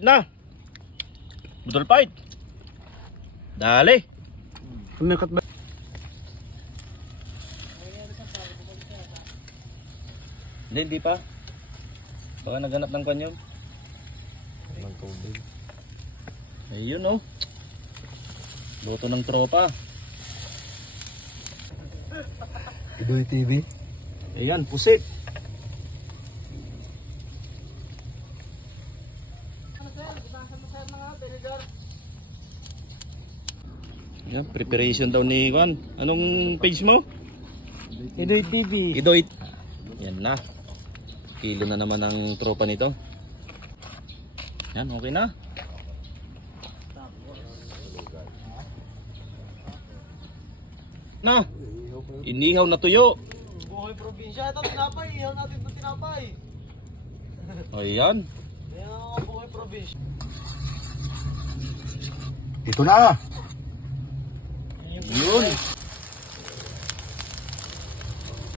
Na. Budol fight. Dali. Kumikat ba? Hindi pa. Baka naghanap ng kanyon. Ng tubig. Ayun oh. Luto ng tropa. Idoy TV. Ayan, pusit. Yan, preparation daw ni Juan. Anong page mo? Idoy TV. Idoy. Yan na. Kilo na naman ang tropa nito. Yan, okay na. Na. Inihaw na tuyo. Buhay probinsya. Ito tinapay. Ihaw natin ito tinapay. Ayan. Ayan, buhay probinsya. Ito na. Yun.